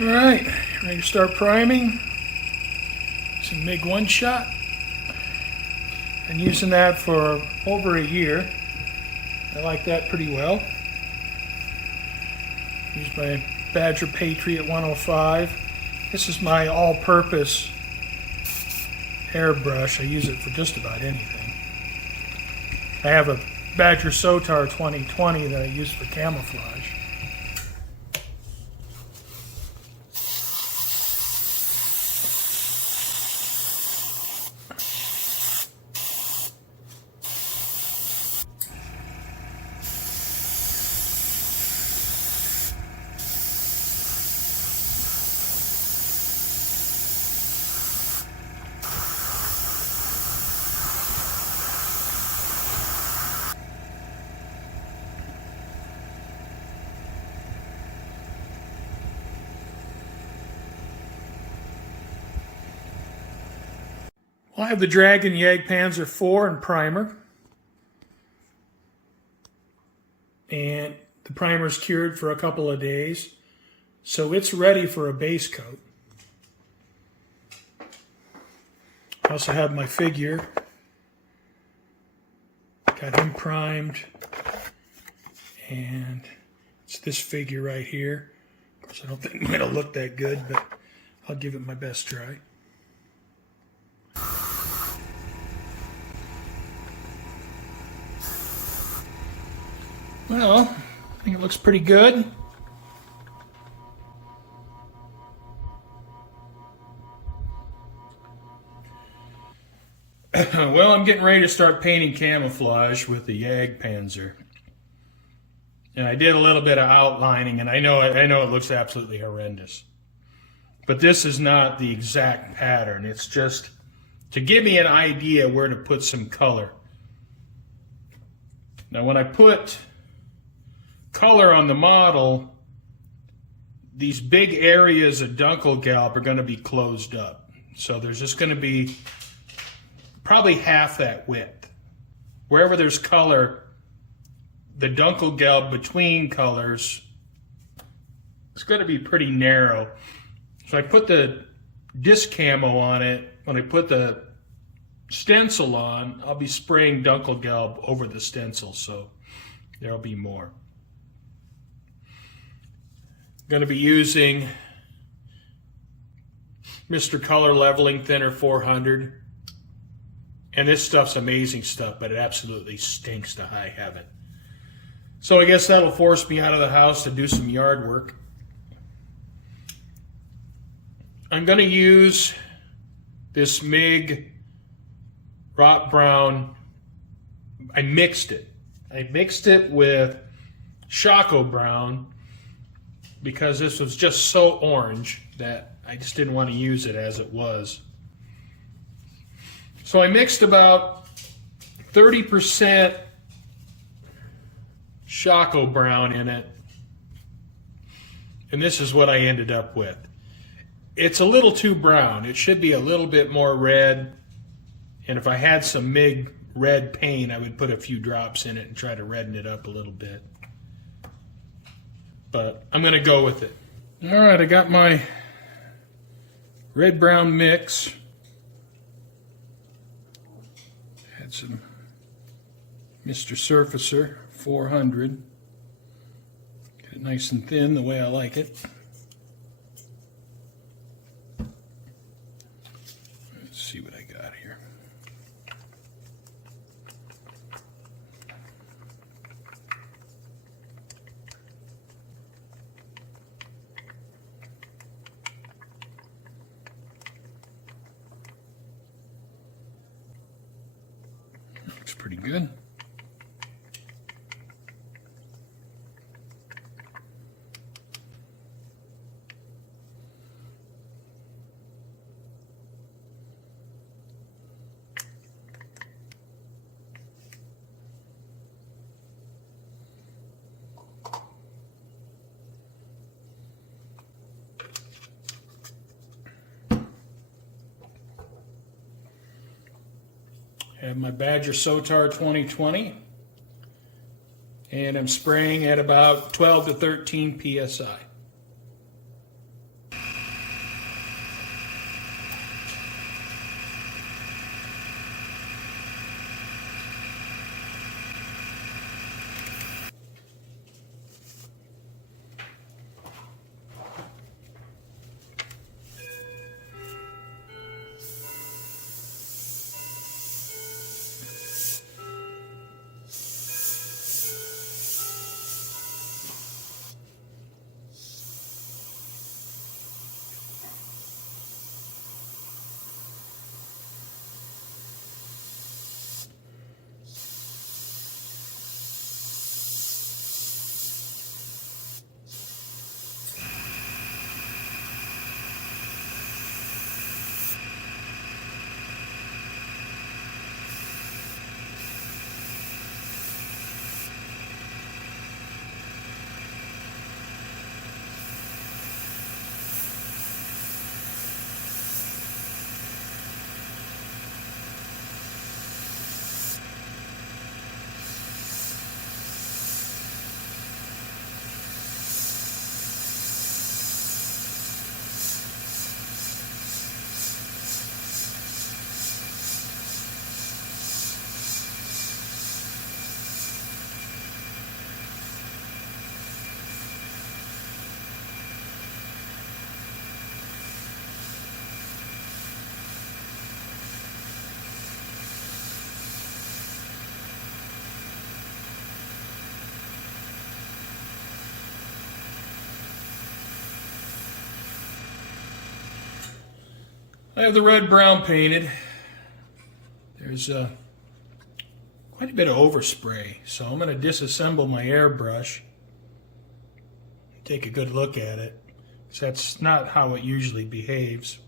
Alright, ready to start priming. Some MiG one-shot. Been using that for over a year. I like that pretty well. Use my Badger Patriot 105. This is my all-purpose airbrush. I use it for just about anything. I have a Badger Sotar 2020 that I use for camouflage. Well, I have the Dragon Jagdpanzer IV in primer. And the primer's cured for a couple of days. So it's ready for a base coat. I also have my figure. Got him primed. And it's this figure right here. Of course, I don't think it'll look that good, but I'll give it my best try. Well, I think it looks pretty good. Well, I'm getting ready to start painting camouflage with the Jagdpanzer. And I did a little bit of outlining, and I know it looks absolutely horrendous. But this is not the exact pattern. It's just to give me an idea where to put some color. Now, when I put color on the model, these big areas of Dunkelgelb are going to be closed up. So there's just going to be probably half that width. Wherever there's color, the Dunkelgelb between colors is going to be pretty narrow. So I put the disc camo on it. When I put the stencil on, I'll be spraying Dunkelgelb over the stencil, so there'll be more. Going to be using Mr. Color Leveling Thinner 400. And this stuff's amazing stuff, but it absolutely stinks to high heaven. So I guess that'll force me out of the house to do some yard work. I'm going to use this MiG Rot Brown. I mixed it. I mixed it with Shako Brown, because this was just so orange that I just didn't want to use it as it was. So I mixed about 30% Shako Brown in it, and this is what I ended up with. It's a little too brown. It should be a little bit more red, and if I had some MiG red paint, I would put a few drops in it and try to redden it up a little bit. But I'm going to go with it. All right, I got my red-brown mix. Had some Mr. Surfacer 400. Get it nice and thin the way I like it. Let's see what I got here. Looks pretty good. I have my Badger Sotar 2020, and I'm spraying at about 12 to 13 psi. I have the red-brown painted. There's quite a bit of overspray, so I'm going to disassemble my airbrush. Take a good look at it, because that's not how it usually behaves.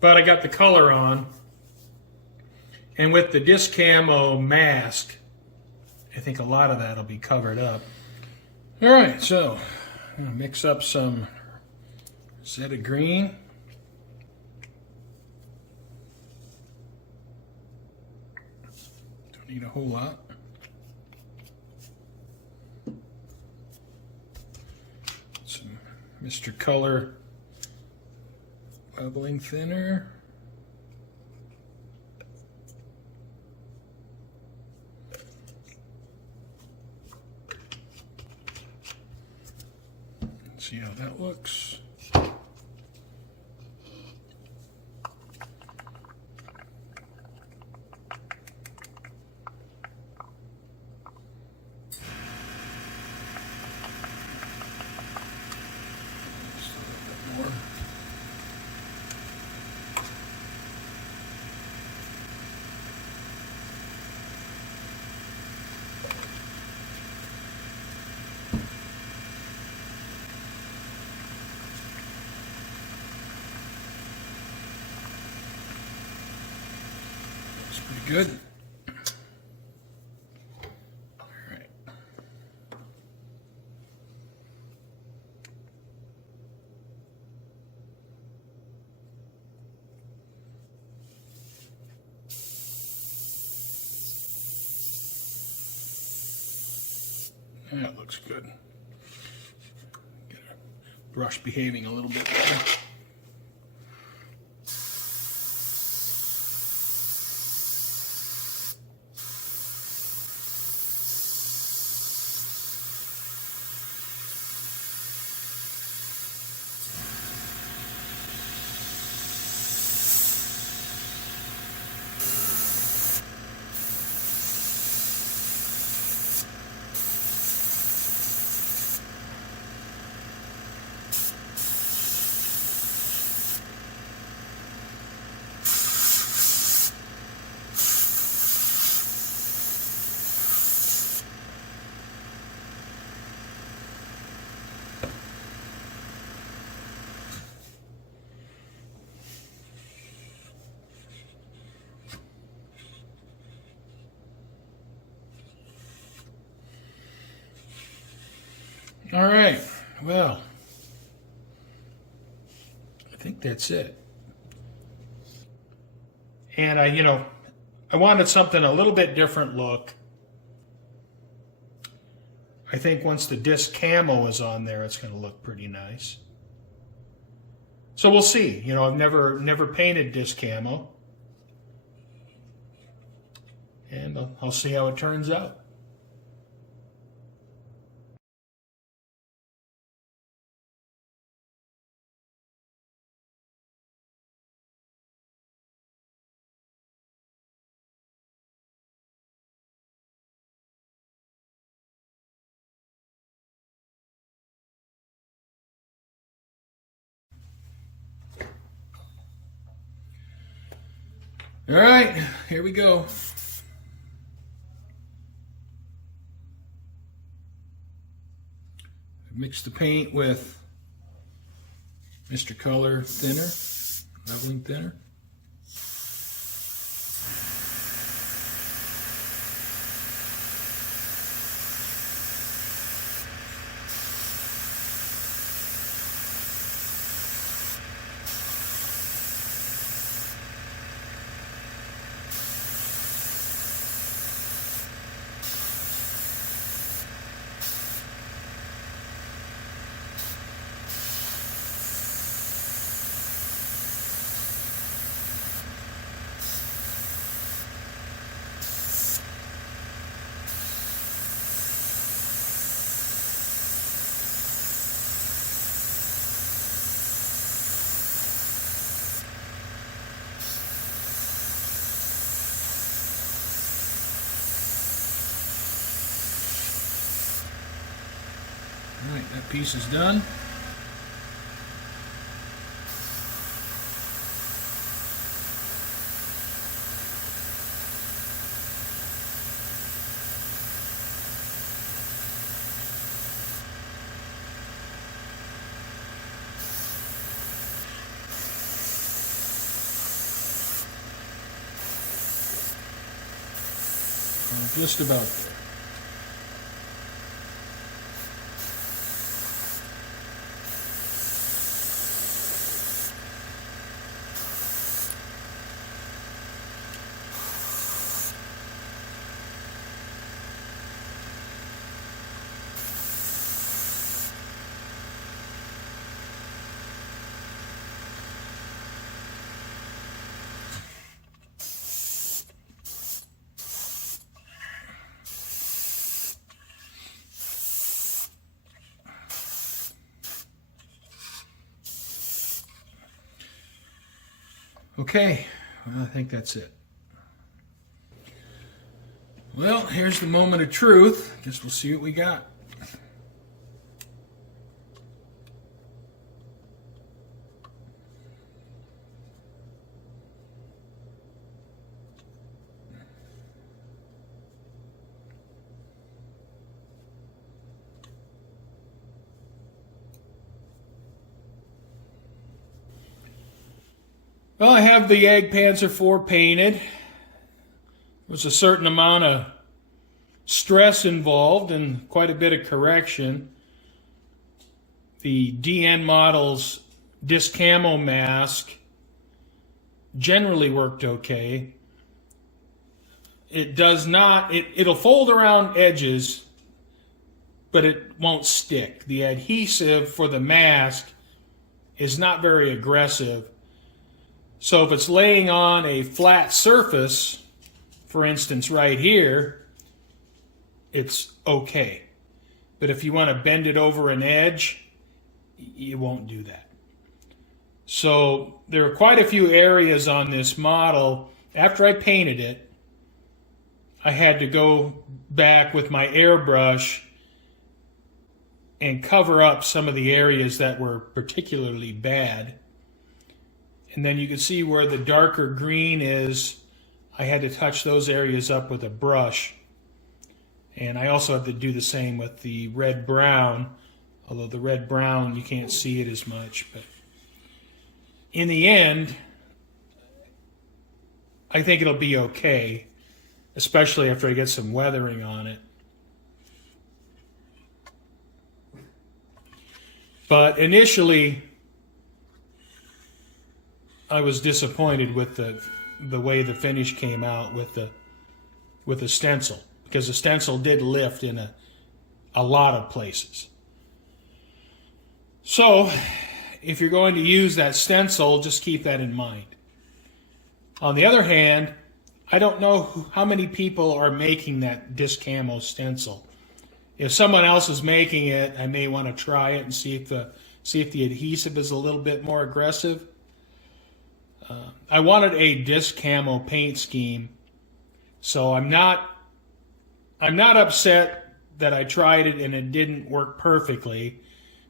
But I got the color on, and with the disc camo mask, I think a lot of that will be covered up. All right, so I'm going to mix up some Rosetta green. Don't need a whole lot. Some Mr. Color leveling thinner. Let's see how that looks. Looks pretty good. All right. That looks good. Get a brush behaving a little bit better. All right, well, I think that's it. And I wanted something a little bit different look. I think once the disc camo is on there, it's going to look pretty nice. So we'll see. I've never painted disc camo, and I'll see how it turns out. All right, here we go. Mix the paint with Mr. Color thinner, leveling thinner. All right, that piece is done. Just about there. Okay, well, I think that's it. Well, here's the moment of truth. Guess we'll see what we got. Well, I have the Jagdpanzer IV painted. There's a certain amount of stress involved and quite a bit of correction. The DN Models Disc Camo mask generally worked okay. It does not, it'll fold around edges, but it won't stick. The adhesive for the mask is not very aggressive. So if it's laying on a flat surface, for instance right here, it's okay. But if you want to bend it over an edge, you won't do that. So there are quite a few areas on this model. After I painted it, I had to go back with my airbrush and cover up some of the areas that were particularly bad. And then you can see where the darker green is. I had to touch those areas up with a brush. And I also had to do the same with the red-brown, although the red-brown, you can't see it as much. But in the end, I think it'll be okay, especially after I get some weathering on it. But initially, I was disappointed with the way the finish came out with the stencil, because the stencil did lift in a lot of places. So if you're going to use that stencil, just keep that in mind. On the other hand, I don't know how many people are making that disc camo stencil. If someone else is making it, I may want to try it and see if the adhesive is a little bit more aggressive. I wanted a disc camo paint scheme, so I'm not upset that I tried it and it didn't work perfectly,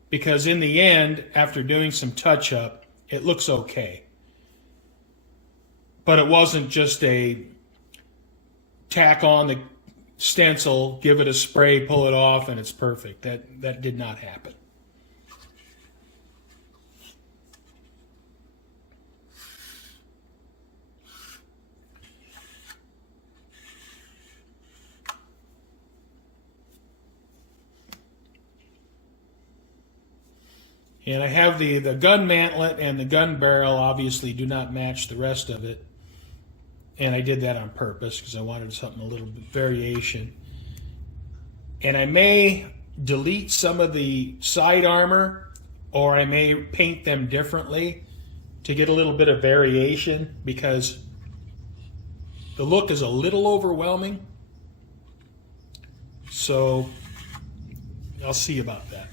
because in the end, after doing some touch-up, it looks okay. But it wasn't just a tack on the stencil, give it a spray, pull it off, and it's perfect. That did not happen. And I have the gun mantlet and the gun barrel obviously do not match the rest of it. And I did that on purpose because I wanted something a little bit variation. And I may delete some of the side armor, or I may paint them differently to get a little bit of variation, because the look is a little overwhelming. So I'll see about that.